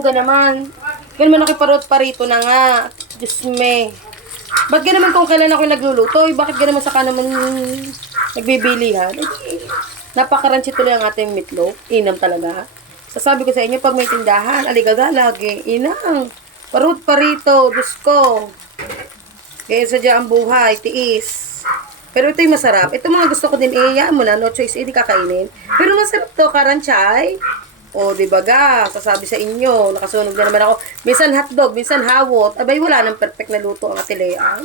mo ka naman. Ganun man nakiparot-parito na nga. Diyos me. Ba't ka naman kung kailan ako nagluluto? Bakit ka naman saka naman nagbibilihan? Napakaransi tuloy ang ating meatloaf. Inam talaga. Sasabi ko sa inyo, pag may tindahan, aligaga lagi. Inang. Parot-parito. Diyos ko. Kaya sadya ang buhay. Tiis. Pero ito yung masarap. Ito mga gusto ko din. Iyaan mo na. No choice. Hindi kakainin. Pero masarap to. Karanchay. O, di ba ga? Sasabi sa inyo, nakasunog na naman ako. Minsan hotdog, minsan hawot. Abay, wala nang perfect na luto ang atilean.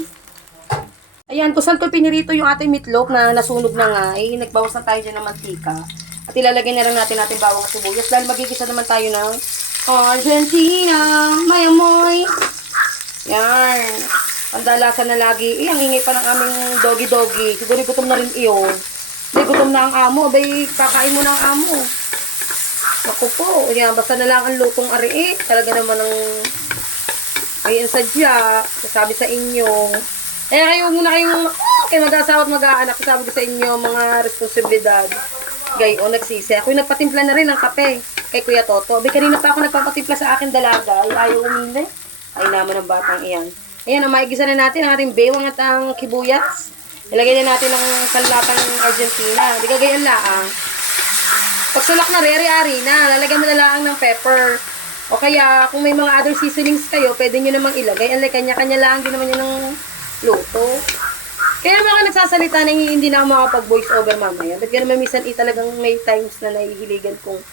Ayan, kung saan ko pinirito yung ating meatloaf na nasunog na nga, nagbawas na tayo dyan ng mantika. At ilalagay na lang natin bawang at sibuyas dahil magigisa naman tayo ng Argentina, may amoy. Yan. Pandalasan na lagi. Ang ingay pa ng aming doggy-doggy. Siguro gutom na rin iyon. Hindi, gutom na ang amo. Abay, kakain mo na ang amo. Ako po, yan, basta na lang ang lutong ari talaga naman ang ayan sadya, sasabi sa inyo. Kayo muna kayong, kayo mag-asawa at mag-aanak, sabi ko sa inyo, mga responsibilidad. Gayon, nagsisi. Ako yung nagpatimpla na rin ng kape kay Kuya Toto. Abi, kanina pa ako nagpapatimpla sa akin dalaga, ayaw umili. Ay naman ang batang iyan. Ayan, ang maigisa na natin ang ating bewang at ang kibuyas. Ilagay na natin ang kanlatang Argentina. Di kagayan laang. Pag sulak na, ari-ari na. Lalagyan mo na lang ng pepper. O kaya, kung may mga other seasonings kayo, pwede nyo namang ilagay. Alay, kanya-kanya lang din naman yun ng luto. Kaya mga nagsasalita na hindi na ako makapag-voice over mamaya. Ba't naman minsan talagang may times na nahihiligan kong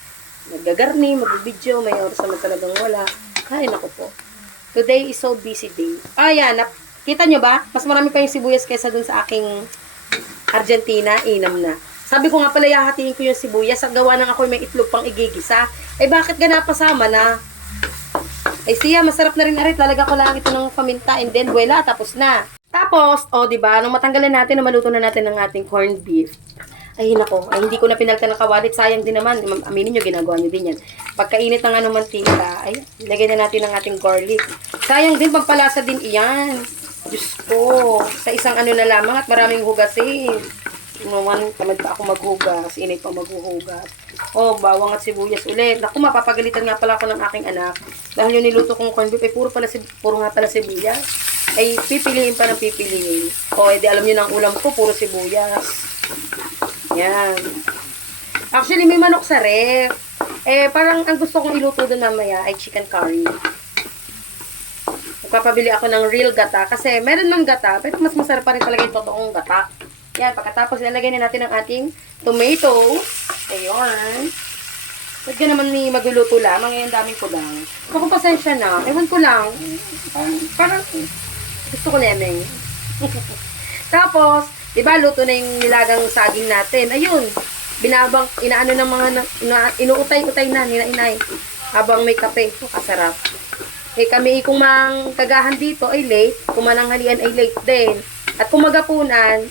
nagagarni, mag-video, may oras naman talagang wala. Ay, naku po. Today is so busy day. Ayan, kita nyo ba? Mas marami pa yung sibuyas kaysa dun sa aking Argentina. Inam na. Sabi ko nga pala, hahatiin ko yung sibuyas. Ang gawa nang ako may itlog pang igigisa. Eh, bakit ka napasama na? Ay, siya, masarap na rin arit. Lalagyan ko lang ito ng paminta and then, wala, tapos na. Tapos, diba, nung matanggalan natin, na maluto na natin ng ating corned beef. Ay, nako, ay, hindi ko na pinalta ng kawalit. Sayang din naman. Aminin nyo, ginagawa nyo din yan. Pagkainit ng mantika, ay, ilagay na natin ng ating garlic. Sayang din, pampalasa din iyan. Diyos ko, sa isang na lamang at maraming hugasin. Naman, tamad pa ako maghugas. Inay pa maghuhugas. Bawang at sibuyas ulit. Naku, mapapagalitan nga pala ako ng aking anak. Dahil yung niluto kong corned beef, ay puro nga pala sibuyas. Ay, pipiliin pa ng pipiliin. Edi alam nyo ng ulam ko, puro sibuyas. Yan. Actually, may manok sa ref. Parang ang gusto kong iluto doon mamaya ay chicken curry. Magpapabili ako ng real gata. Kasi meron ng gata, pero mas masarap pa rin talaga yung totoong gata. Yan, pagkatapos ilalagay na natin ang ating tomato. Ayun. Ba't ka naman ni magluluto lamang? Ngayon, dami ko lang. Kung pasensya na, ewan ko lang. Parang gusto ko lemeng. Tapos, diba, luto na yung nilagang saging natin. Ayun. Inaano ng mga, inuutay-utay na, nina-inay. Habang may kape. Kasarap. Kami kung mang kagahan dito ay late. Kung mananghalian ay late din. At kung magapunan,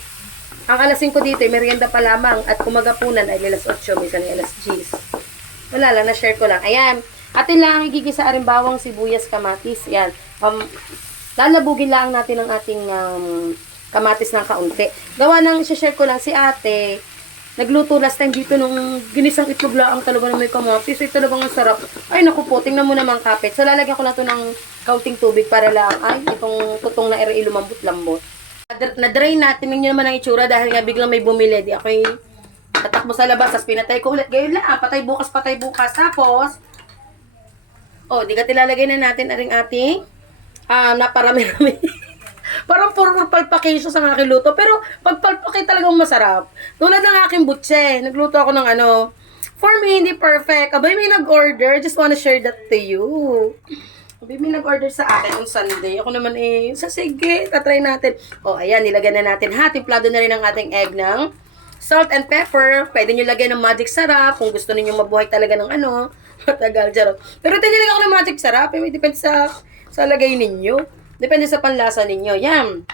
ang alas 5 dito, merienda pa lamang. At kung magapunan ay alas 8, minsan ay alas 10. Wala lang, na-share ko lang. Ayan. Atin lang igigisa rin bawang, sibuyas, kamatis. Ayan. Lalabugin lang natin ang ating kamatis ng kaunti. Gawa ng share ko lang si ate. Nagluto last time dito nung ginisang itlog lang talaga na may kamatis. Ay talagang ang sarap. Ay naku po, tingnan mo naman kapit. So lalagyan ko lang to ng kaunting tubig para lang itong tutong na ere lumambot-lambot. Na-drain natin, tingnan naman ang itsura dahil nga biglang may bumili. Di ako'y tatakbo sa labas, tapos pinatay ko ulit. Gayon lang, patay bukas. Tapos, di ka tilalagay na natin aring ating naparami-rami. Parang puro palpakisyo sa mga kiluto. Pero, pag palpaki talagang masarap. Tulad ng aking butse, nagluto ako ng for me, hindi perfect. Abay, may nag-order. Just wanna share that to you. May nag-order sa akin on Sunday. Ako naman sige, tatry natin. Ayan, nilagyan na natin. Timplado na rin ang ating egg ng salt and pepper. Pwede nyo lagyan ng magic sarap. Kung gusto niyo mabuhay talaga ng matagal, charot. Pero tinilagyan ko ng magic sarap. May depende sa lagay ninyo. Depende sa panlasa ninyo. Yan.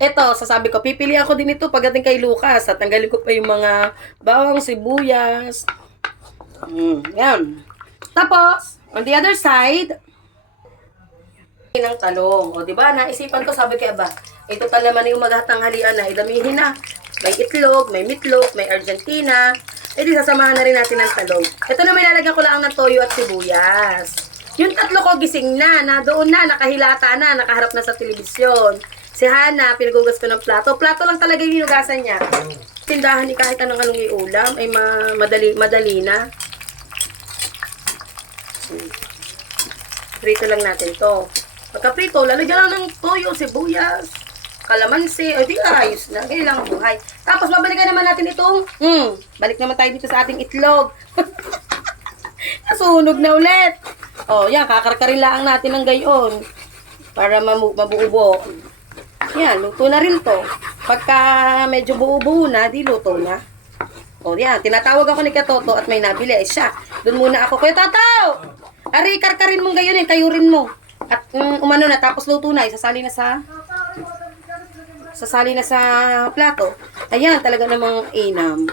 Ito, sasabi ko, pipili ako din ito pagdating kay Lucas. At tanggalin ko pa yung mga bawang, sibuyas. Yan. Tapos, on the other side, ng talong. Diba? Naisipan ko, sabi ko, ito pala man yung maghatanghalian na, idamihin na. May itlog, may meatloaf, may Argentina. Di sasamahan na rin natin ng talong. Ito na may lalagyan ko lang ng toyo at sibuyas. Yung tatlo ko gising na doon na, nakahilata na, nakaharap na sa telebisyon. Si Hana, pinagugas ko ng plato. Plato lang talaga yung hinugasan niya. Tindahan ni kahit anong iulam, ay madali na. Prito lang natin to. Pagka-prito, lalagyan lang ng toyo, sibuyas, kalamansi, o di ayos na. Ganyan lang ang buhay. Tapos, babalikan naman natin itong, balik naman tayo dito sa ating itlog. Nasunog na ulit. O, yan, kakarkarin lang natin ng gayon. Para mabuo-buo. Yan, luto na rin to. Pagka medyo buo-buo na, di luto na. O, yan, tinatawag ako ni Katoto at may nabili. Eh, siya, dun muna ako. Kuya Tataw! Ari, karkarin mong gayon eh, kayurin mo. At umano na, tapos luto na, sasali na sa plato. Ayan, talaga namang inam.